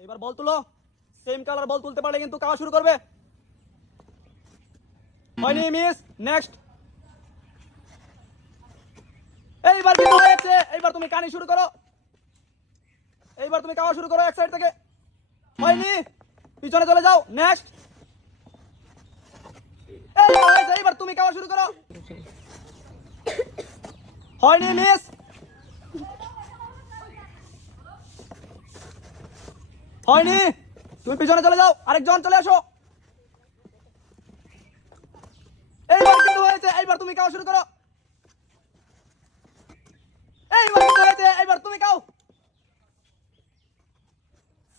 এবার বল তুলো। Same colour বল তুলতে পারলে কিন্তু কাওয়া শুরু করবে। হয়নি, মিস। নেক্সট। এইবার কিন্তু হয়েছে। এইবার তুমি কানি শুরু করো। এইবার তুমি কাওয়া শুরু করো এক সাইড থেকে। হয়নি, পিছনে চলে যাও। নেক্সট। এইবার হয়েছে। এইবার তুমি কাওয়া শুরু করো। হয়নি, মিস। হয়নি, তুমি পিছনে চলে যাও। আরেকজন চলে আসো। এইবার কিন্তু হয়েছে। এইবার তুমি কাও শুরু করো। এইবার কিন্তু হয়েছে। এইবার তুমি কাও।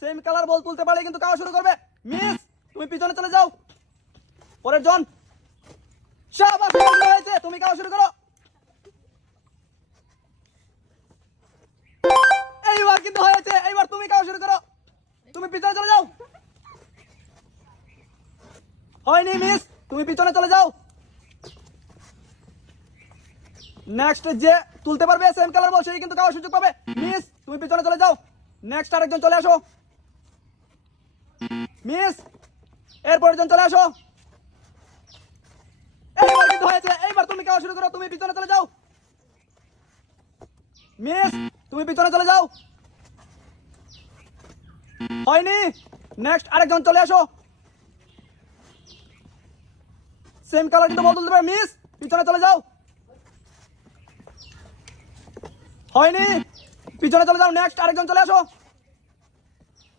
সেম কালার বল তুলতে পারলে কিন্তু কাওয়া শুরু করবে। মিস, তুমি পিছনে চলে যাও। পরের জন। শাবাশ, হয়েছে। তুমি কাওয়া শুরু করো। এইবার কিন্তু হয়েছে। এইবার তুমি কাওয়া শুরু করো। তুমি পিছনে চলে যাও। হয়নি, মিস। তুমি পিছনে চলে যাও। নেক্সট যে তুলতে পারবে সেম কালার বল সেই কিন্তু কাওয়ার সুযোগ পাবে। মিস, তুমি পিছনে চলে যাও। নেক্সট আরেকজন চলে আসো। মিস, এরপরের জন চলে আসো। এইবার কিন্তু হয়েছে। এইবার তুমি কাওয়া শুরু করো। তুমি পিছনে চলে যাও। মিস, তুমি পিছনে চলে যাও। হয়নি, নেক্সট আরেকজন চলে আসো। সেম কালার কিন্তু বল তুলতে পারবে। মিস, পিছনে চলে যাও। হয়নি, পিছনে চলে যাও। নেক্সট আরেকজন চলে আসো।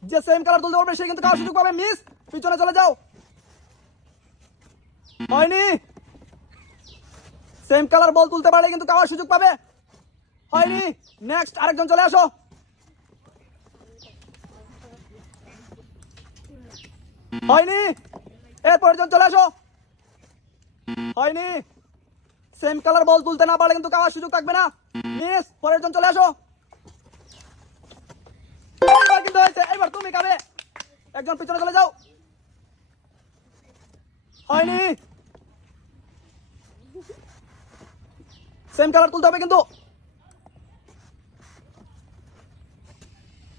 যে সেম কালার তুলতে পারবে সে কিন্তু কাওয়ার সুযোগ পাবে। মিস, পিছনে চলে যাও। হয়নি, সেম কালার বল তুলতে পারলে কিন্তু কাওয়ার সুযোগ পাবে। হয়নি, নেক্সট আরেকজন চলে আসো। হয়নি, এরপরের জন চলে আসো। হয়নি, সেম কালার বল তুলতে না পারলে কিন্তু কাওয়ার সুযোগ থাকবে না। মিস, পরের জন চলে আসো। এইবার কিন্তু হয়েছে। এইবার তুমি খাবে। একজন পিছনে চলে যাও। হয়নি, সেম কালার তুলতে হবে কিন্তু।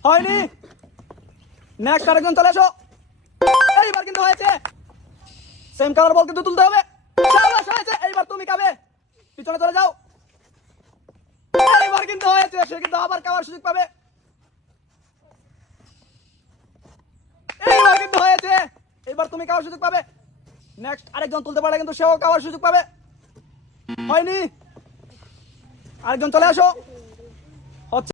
হয়নি, নেক্সট আরেকজন চলে আসো। এইবার কিন্তু হয়েছে। সেম কালার বল কিন্তু তুলতে হবে। শাবাশ, হয়েছে। এইবার তুমি খাবে। পিছনে চলে যাও। এইবার কিন্তু হয়েছে। সে কিন্তু আবার খাওয়ার সুযোগ পাবে। এইবার কিন্তু হয়েছে। এইবার তুমি খাওয়ার সুযোগ পাবে। নেক্সট আরেকজন তুলতে পারলে কিন্তু সেও খাওয়ার সুযোগ পাবে। হয়নি, আরেকজন চলে আসো।